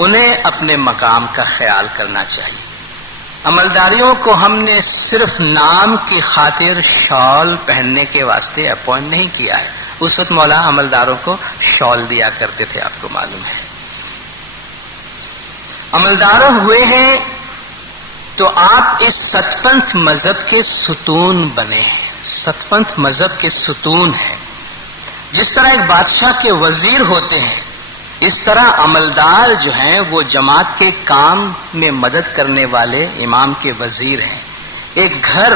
انہیں اپنے مقام کا خیال کرنا چاہیے۔ عملداریوں کو ہم نے صرف نام کی خاطر شال پہننے کے واسطے اپوائنٹ نہیں کیا ہے۔ اس وقت مولا عملداروں کو شال دیا کرتے تھے، آپ کو معلوم ہے۔ عملداروں ہوئے ہیں تو آپ اس ستپنتھ مذہب کے ستون بنے ہیں، ستپنتھ مذہب کے ستون ہیں۔ جس طرح ایک بادشاہ کے وزیر ہوتے ہیں، اس طرح عملدار جو ہیں وہ جماعت کے کام میں مدد کرنے والے امام کے وزیر ہیں۔ ایک گھر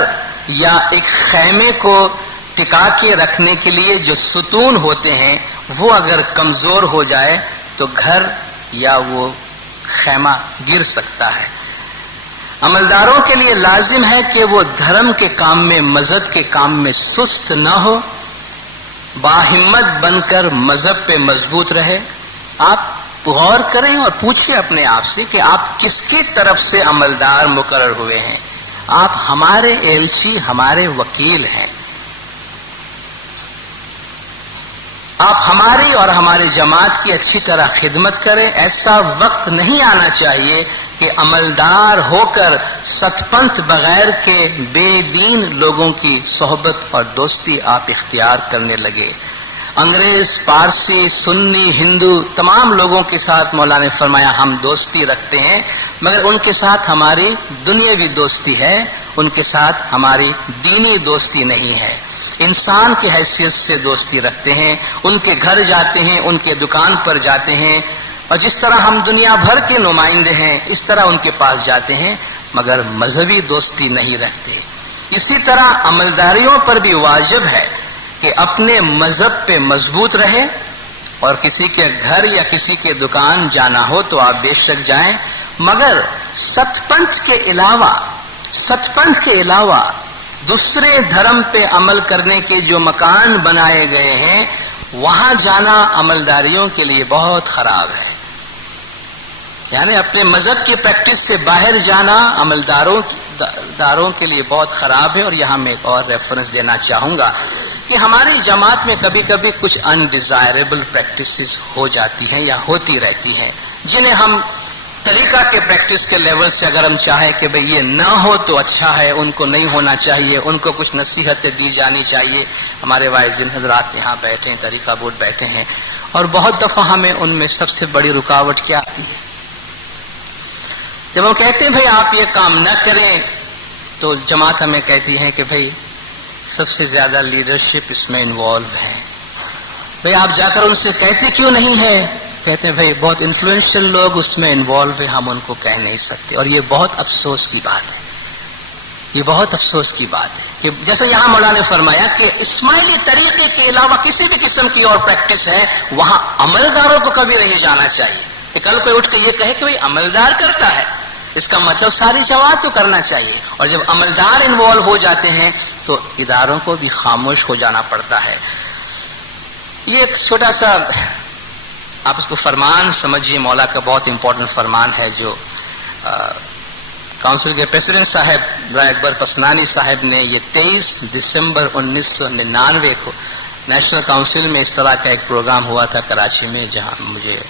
یا ایک خیمے کو ٹکا کے رکھنے کے لیے جو ستون ہوتے ہیں وہ اگر کمزور ہو جائے تو گھر یا وہ خیمہ گر سکتا ہے۔ عملداروں کے لیے لازم ہے کہ وہ دھرم کے کام میں، مذہب کے کام میں سست نہ ہو، باہمت بن کر مذہب پہ مضبوط رہے۔ آپ غور کریں اور پوچھیں اپنے آپ سے کہ آپ کس کی طرف سے عملدار مقرر ہوئے ہیں۔ آپ ہمارے ایلچی، ہمارے وکیل ہیں۔ آپ ہماری اور ہماری جماعت کی اچھی طرح خدمت کریں۔ ایسا وقت نہیں آنا چاہیے کہ عملدار ہو کر ستپنتھ بغیر کے بے دین لوگوں کی صحبت اور دوستی آپ اختیار کرنے لگے۔ انگریز، پارسی، سنی، ہندو تمام لوگوں کے ساتھ مولا نے فرمایا ہم دوستی رکھتے ہیں، مگر ان کے ساتھ ہماری دنیاوی دوستی ہے، ان کے ساتھ ہماری دینی دوستی نہیں ہے۔ انسان کی حیثیت سے دوستی رکھتے ہیں، ان کے گھر جاتے ہیں، ان کے دکان پر جاتے ہیں، اور جس طرح ہم دنیا بھر کے نمائندے ہیں اس طرح ان کے پاس جاتے ہیں، مگر مذہبی دوستی نہیں رکھتے۔ اسی طرح عملداریوں پر بھی واجب ہے کہ اپنے مذہب پہ مضبوط رہے، اور کسی کے گھر یا کسی کے دکان جانا ہو تو آپ بے شک جائیں، مگر ستپنتھ کے علاوہ دوسرے دھرم پہ عمل کرنے کے جو مکان بنائے گئے ہیں وہاں جانا عملداریوں کے لیے بہت خراب ہے۔ یعنی اپنے مذہب کی پریکٹس سے باہر جانا عملداروں کے لیے بہت خراب ہے۔ اور یہاں میں ایک اور ریفرنس دینا چاہوں گا کہ ہماری جماعت میں کبھی کبھی کچھ انڈیزائربل پریکٹسز ہو جاتی ہیں یا ہوتی رہتی ہیں، جنہیں ہم طریقہ کے پریکٹس کے لیول سے اگر ہم چاہیں کہ بھئی یہ نہ ہو تو اچھا ہے، ان کو نہیں ہونا چاہیے، ان کو کچھ نصیحتیں دی جانی چاہیے۔ ہمارے واعظین حضرات یہاں بیٹھے ہیں، طریقہ بورڈ بیٹھے ہیں، اور بہت دفعہ ہمیں ان میں سب سے بڑی رکاوٹ کیا آتی ہے؟ جب ہم کہتے ہیں بھئی آپ یہ کام نہ کریں تو جماعت ہمیں کہتی ہے کہ بھئی سب سے زیادہ لیڈرشپ اس میں انوالو ہے، بھئی آپ جا کر ان سے کہتے کیوں نہیں ہے؟ کہتے ہیں بھئی بہت انفلوئنشل لوگ اس میں انوالو ہیں، ہم ان کو کہہ نہیں سکتے۔ اور یہ بہت افسوس کی بات ہے، یہ بہت افسوس کی بات ہے کہ جیسے یہاں مولانا نے فرمایا کہ اسماعیلی طریقے کے علاوہ کسی بھی قسم کی اور پریکٹس ہے وہاں عملداروں کو کبھی نہیں جانا چاہیے۔ کہ کل کوئی اٹھ کے یہ کہے کہ بھئی عملدار کرتا ہے، اس کا مطلب ساری جماعت تو کرنا چاہیے، اور جب عملدار انوالو ہو جاتے ہیں تو اداروں کو بھی خاموش ہو جانا پڑتا ہے۔ یہ ایک چھوٹا سا آپ اس کو فرمان سمجھیے، مولا کا بہت امپورٹنٹ فرمان ہے جو کونسل کے پریزیڈنٹ صاحب رائے اکبر پسنانی صاحب نے یہ 23 دسمبر 1999 کو نیشنل کونسل میں اس طرح کا ایک پروگرام ہوا تھا کراچی میں، جہاں مجھے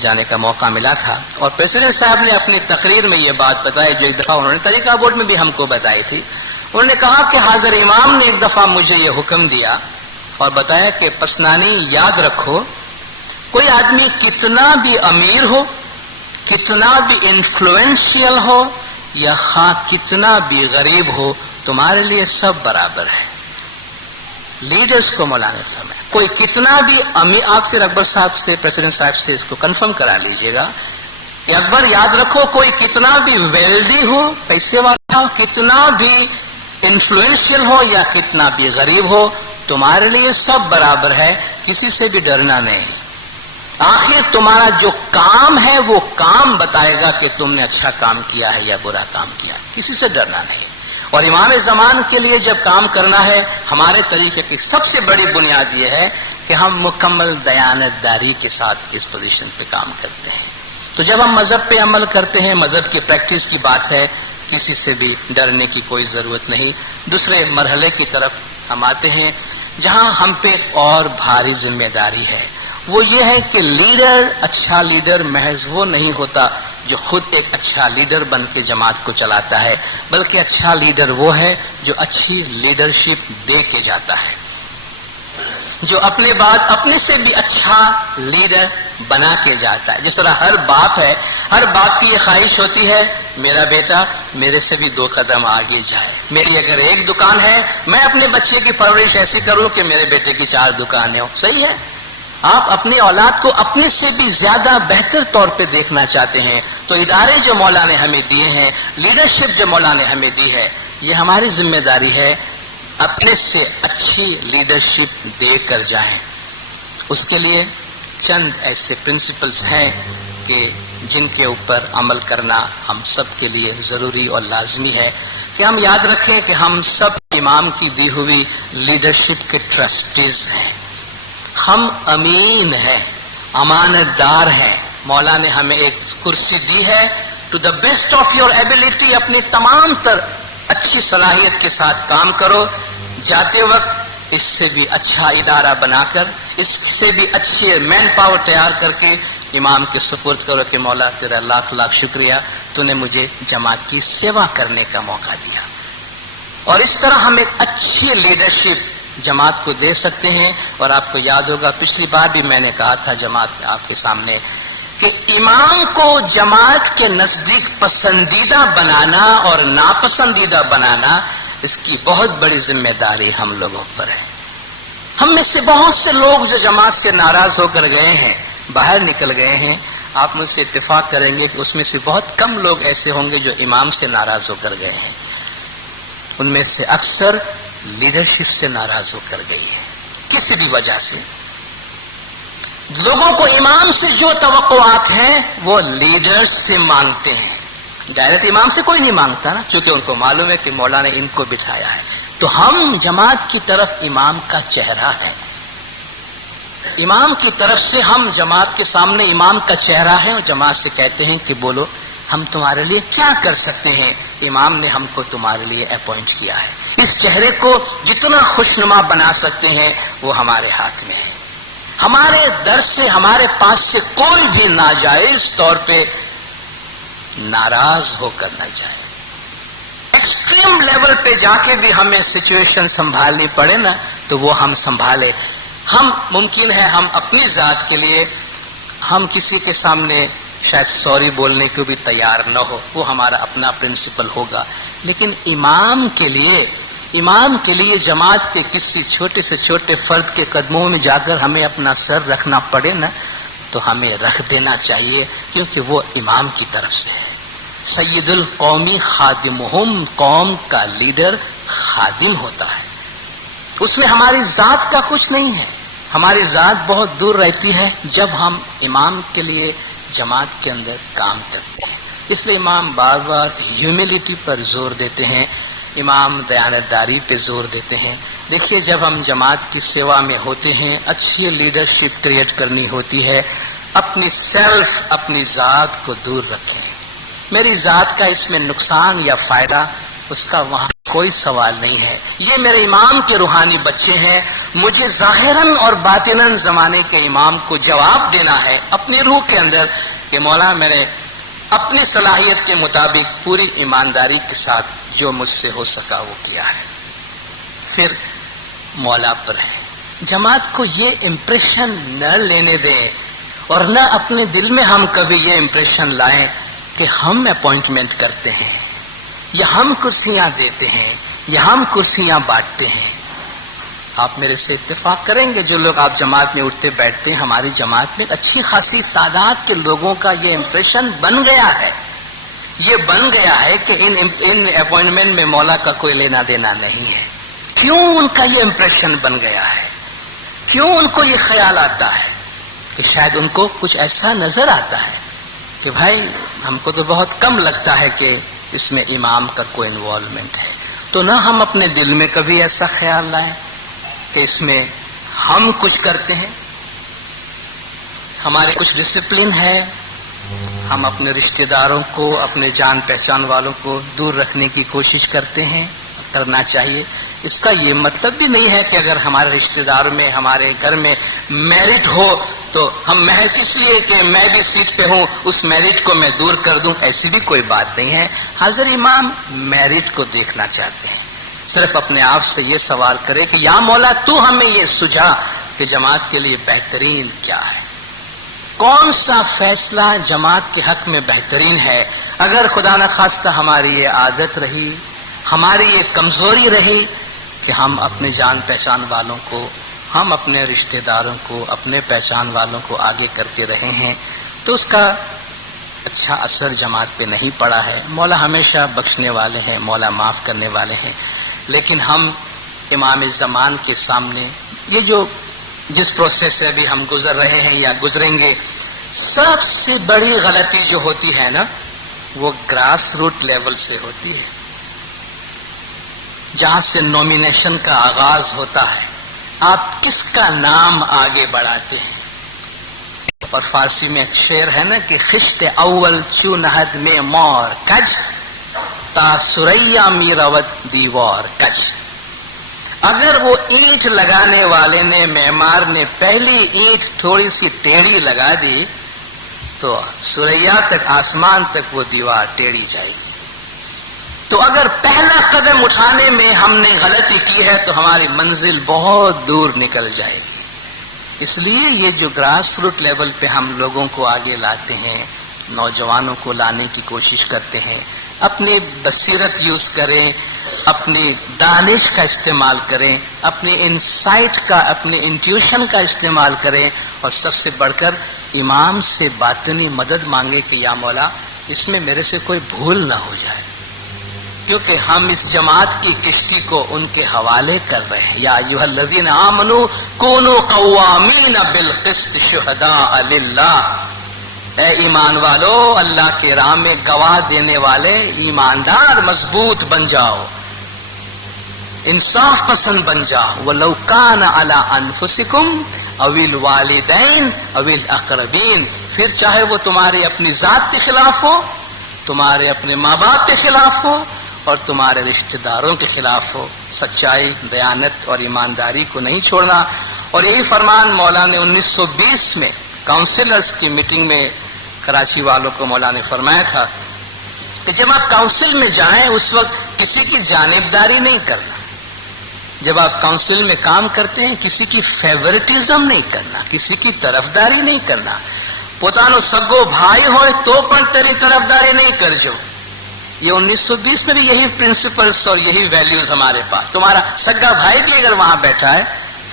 جانے کا موقع ملا تھا، اور پریزیڈنٹ صاحب نے اپنی تقریر میں یہ بات بتائی جو ایک دفعہ انہوں نے طریقہ بورڈ میں بھی ہم کو بتائی تھی۔ انہوں نے کہا کہ حاضر امام نے ایک دفعہ مجھے یہ حکم دیا اور بتایا کہ پسنانی یاد رکھو، کوئی آدمی کتنا بھی امیر ہو، کتنا بھی انفلوئنشیل ہو، یا خواہ کتنا بھی غریب ہو، تمہارے لیے سب برابر ہے۔ لیڈرز کو مولانا نے فرمایا کوئی کتنا بھی امیر، آپ پھر اکبر صاحب سے، پریزیڈنٹ صاحب سے اس کو کنفرم کرا لیجئے گا کہ اکبر یاد رکھو، کوئی کتنا بھی ویلڈی ہو، پیسے والا ہو، کتنا بھی انفلوئنشیل ہو یا کتنا بھی غریب ہو، تمہارے لیے سب برابر ہے، کسی سے بھی ڈرنا نہیں۔ آخر تمہارا جو کام ہے وہ کام بتائے گا کہ تم نے اچھا کام کیا ہے یا برا کام کیا، کسی سے ڈرنا نہیں۔ اور امام زمان کے لیے جب کام کرنا ہے، ہمارے طریقے کی سب سے بڑی بنیاد یہ ہے کہ ہم مکمل دیانت داری کے ساتھ اس پوزیشن پہ کام کرتے ہیں۔ تو جب ہم مذہب پہ عمل کرتے ہیں، مذہب کی پریکٹس کی بات ہے، کسی سے بھی ڈرنے کی کوئی ضرورت نہیں۔ دوسرے مرحلے کی طرف ہم آتے ہیں جہاں ہم پہ اور بھاری ذمہ داری ہے، وہ یہ ہے کہ لیڈر, اچھا لیڈر محض وہ نہیں ہوتا جو خود ایک اچھا لیڈر بن کے جماعت کو چلاتا ہے، بلکہ اچھا لیڈر وہ ہے جو اچھی لیڈرشپ دے کے جاتا ہے، جو اپنے بعد اپنے سے بھی اچھا لیڈر بنا کے جاتا ہے۔ جس طرح ہر باپ ہے، ہر باپ کی یہ خواہش ہوتی ہے میرا بیٹا میرے سے بھی 2 قدم آگے جائے۔ میری اگر ایک دکان ہے، میں اپنے بچے کی پرورش ایسی کروں کہ میرے بیٹے کی 4 دکانیں ہوں۔ صحیح ہے؟ آپ اپنی اولاد کو اپنے سے بھی زیادہ بہتر طور پہ دیکھنا چاہتے ہیں، تو ادارے جو مولا نے ہمیں دیے ہیں، لیڈرشپ جو مولا نے ہمیں دی ہے، یہ ہماری ذمہ داری ہے اپنے سے اچھی لیڈرشپ دے کر جائیں۔ اس کے لیے چند ایسے پرنسپلز ہیں کہ جن کے اوپر عمل کرنا ہم سب کے لیے ضروری اور لازمی ہے کہ ہم یاد رکھیں کہ ہم سب امام کی دی ہوئی لیڈرشپ کے ٹرسٹیز ہیں، ہم امین ہیں، امانت دار ہیں۔ مولا نے ہمیں ایک کرسی دی ہے، to the best of your ability اپنی تمام تر اچھی صلاحیت کے ساتھ کام کرو، جاتے وقت اس سے بھی اچھا ادارہ بنا کر، اس سے بھی اچھے مین پاور تیار کر کے امام کے سپرد کرو کہ مولا تیرا لاکھ لاکھ شکریہ، تو نے مجھے جماعت کی سیوا کرنے کا موقع دیا۔ اور اس طرح ہم ایک اچھی لیڈرشپ جماعت کو دے سکتے ہیں۔ اور آپ کو یاد ہوگا پچھلی بار بھی میں نے کہا تھا جماعت آپ کے سامنے کہ امام کو جماعت کے نزدیک پسندیدہ بنانا اور ناپسندیدہ بنانا، اس کی بہت بڑی ذمہ داری ہم لوگوں پر ہے۔ ہم میں سے بہت سے لوگ جو جماعت سے ناراض ہو کر گئے ہیں، باہر نکل گئے ہیں، آپ مجھ سے اتفاق کریں گے کہ اس میں سے بہت کم لوگ ایسے ہوں گے جو امام سے ناراض ہو کر گئے ہیں۔ ان میں سے اکثر لیڈرشپ سے ناراض ہو کر گئی ہے، کسی بھی وجہ سے۔ لوگوں کو امام سے جو توقعات ہیں وہ لیڈر سے مانگتے ہیں، ڈائریکٹ امام سے کوئی نہیں مانگتا نا، چونکہ ان کو معلوم ہے کہ مولا نے ان کو بٹھایا ہے۔ تو ہم جماعت کی طرف امام کا چہرہ ہے، امام کی طرف سے ہم جماعت کے سامنے امام کا چہرہ ہے، اور جماعت سے کہتے ہیں کہ بولو ہم تمہارے لیے کیا کر سکتے ہیں، امام نے ہم کو تمہارے لیے اپوائنٹ کیا ہے۔ اس چہرے کو جتنا خوشنما بنا سکتے ہیں وہ ہمارے ہاتھ میں ہے۔ ہمارے در سے، ہمارے پاس سے کوئی بھی ناجائز طور پہ ناراض ہو کر نہ جائے۔ ایکسٹریم لیول پہ جا کے بھی ہمیں سچویشن سنبھالنی پڑے نا تو وہ ہم سنبھالے۔ ہم ممکن ہے ہم اپنی ذات کے لیے ہم کسی کے سامنے شاید سوری بولنے کو بھی تیار نہ ہو، وہ ہمارا اپنا پرنسپل ہوگا، لیکن امام کے لیے جماعت کے کسی چھوٹے سے چھوٹے فرد کے قدموں میں جا کر ہمیں اپنا سر رکھنا پڑے نا تو ہمیں رکھ دینا چاہیے، کیونکہ وہ امام کی طرف سے ہے۔ سید القومی خادمہم، قوم کا لیڈر خادم ہوتا ہے، اس میں ہماری ذات کا کچھ نہیں ہے، ہماری ذات بہت دور رہتی ہے جب ہم امام کے لیے جماعت کے اندر کام کرتے ہیں۔ اس لیے امام بار بار ہیوملٹی پر زور دیتے ہیں، امام دیانتداری پہ زور دیتے ہیں۔ دیکھیے جب ہم جماعت کی سیوا میں ہوتے ہیں، اچھی لیڈرشپ کریٹ کرنی ہوتی ہے، اپنی سیلف، اپنی ذات کو دور رکھیں۔ میری ذات کا اس میں نقصان یا فائدہ، اس کا وہاں کوئی سوال نہیں ہے۔ یہ میرے امام کے روحانی بچے ہیں، مجھے ظاہراً اور باطناً زمانے کے امام کو جواب دینا ہے اپنی روح کے اندر کہ مولا میں نے اپنی صلاحیت کے مطابق پوری ایمانداری کے ساتھ جو مجھ سے ہو سکا وہ کیا ہے۔ پھر مولا پر ہے۔ جماعت کو یہ امپریشن نہ لینے دیں اور نہ اپنے دل میں ہم کبھی یہ امپریشن لائیں کہ ہم اپوائنٹمنٹ کرتے ہیں یا ہم کرسیاں دیتے ہیں یا ہم کرسیاں بانٹتے ہیں۔ آپ میرے سے اتفاق کریں گے جو لوگ آپ جماعت میں اٹھتے بیٹھتے ہیں، ہماری جماعت میں اچھی خاصی تعداد کے لوگوں کا یہ امپریشن بن گیا ہے، یہ بن گیا ہے کہ ان اپوائنٹمنٹ میں مولا کا کوئی لینا دینا نہیں ہے۔ کیوں ان کا یہ امپریشن بن گیا ہے؟ کیوں ان کو یہ خیال آتا ہے کہ شاید ان کو کچھ ایسا نظر آتا ہے کہ بھائی ہم کو تو بہت کم لگتا ہے کہ اس میں امام کا کوئی انوالومنٹ ہے۔ تو نہ ہم اپنے دل میں کبھی ایسا خیال لائیں کہ اس میں ہم کچھ کرتے ہیں، ہمارے کچھ ڈسپلن ہے، ہم اپنے رشتہ داروں کو، اپنے جان پہچان والوں کو دور رکھنے کی کوشش کرتے ہیں، کرنا چاہیے۔ اس کا یہ مطلب بھی نہیں ہے کہ اگر ہمارے رشتہ دار میں، ہمارے گھر میں میرٹ ہو تو ہم محض اس لیے کہ میں بھی سیٹ پہ ہوں اس میرٹ کو میں دور کر دوں، ایسی بھی کوئی بات نہیں ہے۔ حاضر امام میرٹ کو دیکھنا چاہتے ہیں، صرف اپنے آپ سے یہ سوال کرے کہ یا مولا تو ہمیں یہ سجھا کہ جماعت کے لیے بہترین کیا ہے، کون سا فیصلہ جماعت کے حق میں بہترین ہے۔ اگر خدا نخواستہ ہماری یہ عادت رہی، ہماری یہ کمزوری رہی کہ ہم اپنے جان پہچان والوں کو، ہم اپنے رشتہ داروں کو، اپنے پہچان والوں کو آگے کرتے رہے ہیں، تو اس کا اچھا اثر جماعت پہ نہیں پڑا ہے۔ مولا ہمیشہ بخشنے والے ہیں، مولا معاف کرنے والے ہیں، لیکن ہم امام زمان کے سامنے یہ جو جس پروسیس سے ابھی ہم گزر رہے ہیں یا گزریں گے، سب سے بڑی غلطی جو ہوتی ہے نا وہ گراس روٹ لیول سے ہوتی ہے، جہاں سے نومینیشن کا آغاز ہوتا ہے، آپ کس کا نام آگے بڑھاتے ہیں۔ اور فارسی میں ایک شعر ہے نا کہ خشت اول چو نہد میں مور کج تا سریا می روت دیوار کج۔ اگر وہ اینٹ لگانے والے نے، معمار نے پہلی اینٹ تھوڑی سی ٹیڑھی لگا دی تو سریا تک، آسمان تک وہ دیوار ٹیڑھی جائے گی۔ تو اگر پہلا قدم اٹھانے میں ہم نے غلطی کی ہے تو ہماری منزل بہت دور نکل جائے گی۔ اس لیے یہ جو گراس روٹ لیول پہ ہم لوگوں کو آگے لاتے ہیں، نوجوانوں کو لانے کی کوشش کرتے ہیں، اپنی بصیرت یوز کریں، اپنی دانش کا استعمال کریں، اپنی انسائٹ کا، اپنے انٹیوشن کا استعمال کریں، اور سب سے بڑھ کر امام سے باطنی مدد مانگے کہ یا مولا اس میں میرے سے کوئی بھول نہ ہو جائے، کیونکہ ہم اس جماعت کی کشتی کو ان کے حوالے کر رہے ہیں۔ یا ایھا الذین آمنوا کونوا قوامین بالقسط شہداء للہ، اے ایمان والو اللہ کے راہ میں گواہ دینے والے ایماندار مضبوط بن جاؤ، انصاف پسند بن جاؤ۔ وَلَوْ كَانَ عَلَىٰ أَنفُسِكُمْ أَوِ الْوَالِدَيْنِ أَوِ الْأَقْرَبِينَ، پھر چاہے وہ تمہاری اپنی ذات کے خلاف ہو، تمہارے اپنے ماں باپ کے خلاف ہو، اور تمہارے رشتہ داروں کے خلاف ہو، سچائی، دیانت اور ایمانداری کو نہیں چھوڑنا۔ اور یہی فرمان مولا نے 1920 میں کاؤنسلرز کی میٹنگ میں کراچی والوں کو مولا نے فرمایا تھا کہ جب آپ کاؤنسل میں جائیں اس وقت کسی کی جانبداری نہیں کرنا، جب آپ کاؤنسل میں کام کرتے ہیں کسی کی فیورٹزم نہیں کرنا، کسی کی طرفداری نہیں کرنا۔ پوتانو سگو بھائی ہوئے تو پر تیری طرفداری نہیں کرجو۔ یہ 1920 میں بھی یہی پرنسپلز اور یہی ویلیوز ہمارے پاس۔ تمہارا سگا بھائی بھی اگر وہاں بیٹھا ہے،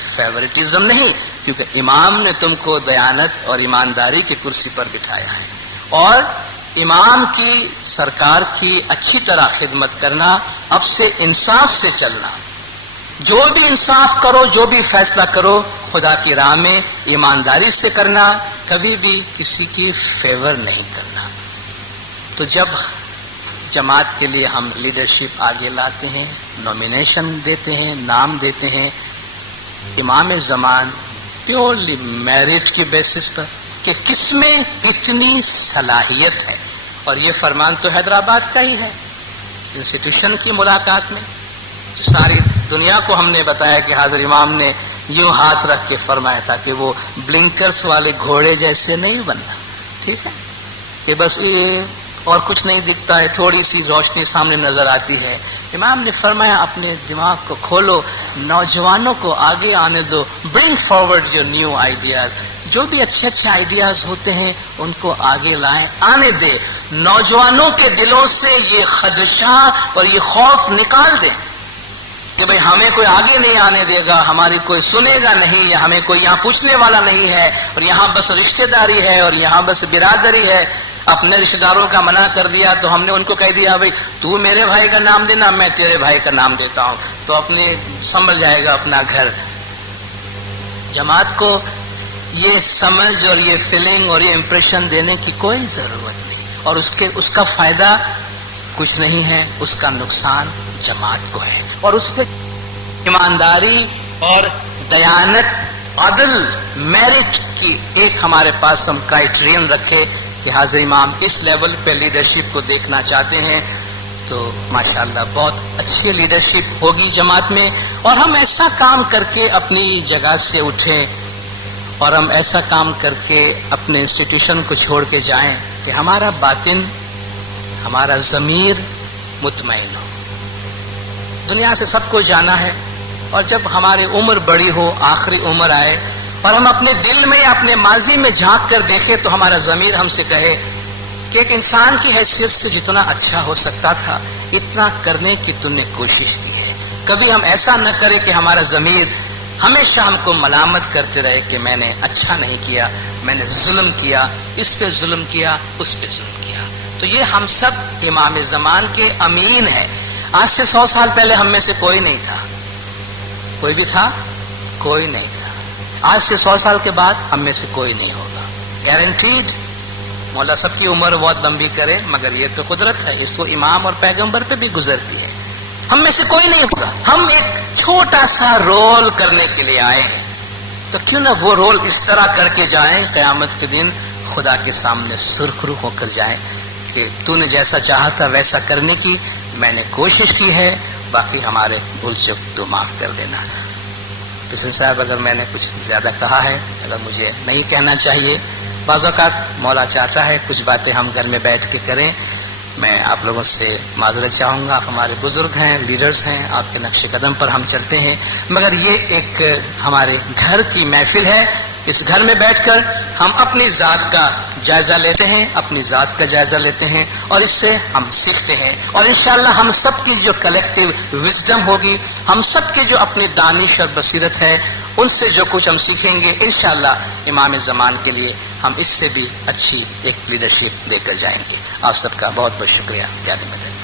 فیورٹزم نہیں، کیونکہ امام نے تم کو دیانت اور ایمانداری کی کرسی پر بٹھایا ہے، اور امام کی، سرکار کی اچھی طرح خدمت کرنا، اب سے انصاف سے چلنا، جو بھی انصاف کرو، جو بھی فیصلہ کرو خدا کی راہ میں ایمانداری سے کرنا، کبھی بھی کسی کی فیور نہیں کرنا۔ تو جب جماعت کے لیے ہم لیڈرشپ آگے لاتے ہیں، نومینیشن دیتے ہیں، نام دیتے ہیں، امام زمان پیورلی میرٹ کی بیسس پر کہ کس میں کتنی صلاحیت ہے۔ اور یہ فرمان تو حیدرآباد کا ہی ہے، انسٹیٹیوشن کی ملاقات میں ساری دنیا کو ہم نے بتایا کہ حاضر امام نے یوں ہاتھ رکھ کے فرمایا تھا کہ وہ بلنکرز والے گھوڑے جیسے نہیں بننا، ٹھیک ہے، کہ بس یہ اور کچھ نہیں دکھتا ہے، تھوڑی سی روشنی سامنے نظر آتی ہے۔ امام نے فرمایا اپنے دماغ کو کھولو، نوجوانوں کو آگے آنے دو، برنگ فارورڈ یور نیو آئیڈیاز، جو بھی اچھے اچھے آئیڈیاز ہوتے ہیں ان کو آگے لائیں، آنے دے، نوجوانوں کے دلوں سے یہ خدشہ اور یہ خوف نکال دیں کہ بھئی ہمیں کوئی آگے نہیں آنے دے گا، ہماری کوئی سنے گا نہیں، یا ہمیں کوئی یہاں پوچھنے والا نہیں ہے، اور یہاں بس رشتہ داری ہے، اور یہاں بس برادری ہے۔ اپنے رشتہ داروں کا منع کر دیا تو ہم نے ان کو کہہ دیا بھئی تو میرے بھائی کا نام دینا، میں تیرے بھائی کا نام دیتا ہوں، تو اپنے سنبھل جائے گا اپنا گھر۔ جماعت کو یہ سمجھ اور یہ فیلنگ اور یہ امپریشن دینے کی کوئی ضرورت نہیں، اور اس کا فائدہ کچھ نہیں ہے، اس کا نقصان جماعت کو ہے۔ اور اس سے ایمانداری اور دیانت، عدل، میرٹ کی ایک ہمارے پاس ہم کرائیٹرین رکھے کہ حاضر امام اس لیول پہ لیڈرشپ کو دیکھنا چاہتے ہیں، تو ماشاءاللہ بہت اچھی لیڈرشپ ہوگی جماعت میں، اور ہم ایسا کام کر کے اپنی جگہ سے اٹھیں اور ہم ایسا کام کر کے اپنے انسٹیٹیوشن کو چھوڑ کے جائیں کہ ہمارا باطن، ہمارا ضمیر مطمئن ہو۔ دنیا سے سب کو جانا ہے، اور جب ہماری عمر بڑی ہو، آخری عمر آئے، اور ہم اپنے دل میں، اپنے ماضی میں جھانک کر دیکھیں تو ہمارا ضمیر ہم سے کہے کہ ایک انسان کی حیثیت سے جتنا اچھا ہو سکتا تھا اتنا کرنے کی تم نے کوشش کی ہے۔ کبھی ہم ایسا نہ کریں کہ ہمارا ضمیر ہمیشہ ہم کو ملامت کرتے رہے کہ میں نے اچھا نہیں کیا، میں نے ظلم کیا، اس پہ ظلم کیا، اس پہ ظلم کیا۔ تو یہ ہم سب امام زمان کے امین ہیں۔ آج سے 100 سال پہلے ہم میں سے کوئی نہیں تھا، کوئی بھی تھا؟ کوئی نہیں تھا۔ آج سے 100 سال کے بعد ہم میں سے کوئی نہیں ہوگا، گارنٹیڈ۔ مولا سب کی عمر بہت لمبی کرے، مگر یہ تو قدرت ہے، اس کو امام اور پیغمبر پہ بھی گزرتی ہے۔ ہم میں سے کوئی نہیں ہوگا، ہم ایک چھوٹا سا رول کرنے کے لیے آئے ہیں، تو کیوں نہ وہ رول اس طرح کر کے جائیں، قیامت کے دن خدا کے سامنے سرخرو ہو کر جائیں کہ تو نے جیسا چاہا تھا ویسا کرنے کی میں نے کوشش کی ہے، باقی ہمارے بھول چک تو معاف کر دینا۔ حسین صاحب، اگر میں نے کچھ زیادہ کہا ہے، اگر مجھے نہیں کہنا چاہیے، بعض اوقات مولا چاہتا ہے کچھ باتیں ہم گھر میں بیٹھ کے کریں، میں آپ لوگوں سے معذرت چاہوں گا۔ آپ ہمارے بزرگ ہیں، لیڈرز ہیں، آپ کے نقش قدم پر ہم چلتے ہیں، مگر یہ ایک ہمارے گھر کی محفل ہے۔ اس گھر میں بیٹھ کر ہم اپنی ذات کا جائزہ لیتے ہیں، اپنی ذات کا جائزہ لیتے ہیں، اور اس سے ہم سیکھتے ہیں، اور انشاءاللہ ہم سب کی جو کلیکٹیو وزڈم ہوگی، ہم سب کے جو اپنی دانش اور بصیرت ہے، ان سے جو کچھ ہم سیکھیں گے، انشاءاللہ امام زمان کے لیے ہم اس سے بھی اچھی ایک لیڈرشپ دے کر جائیں گے۔ آپ سب کا بہت بہت شکریہ۔ یاد مدد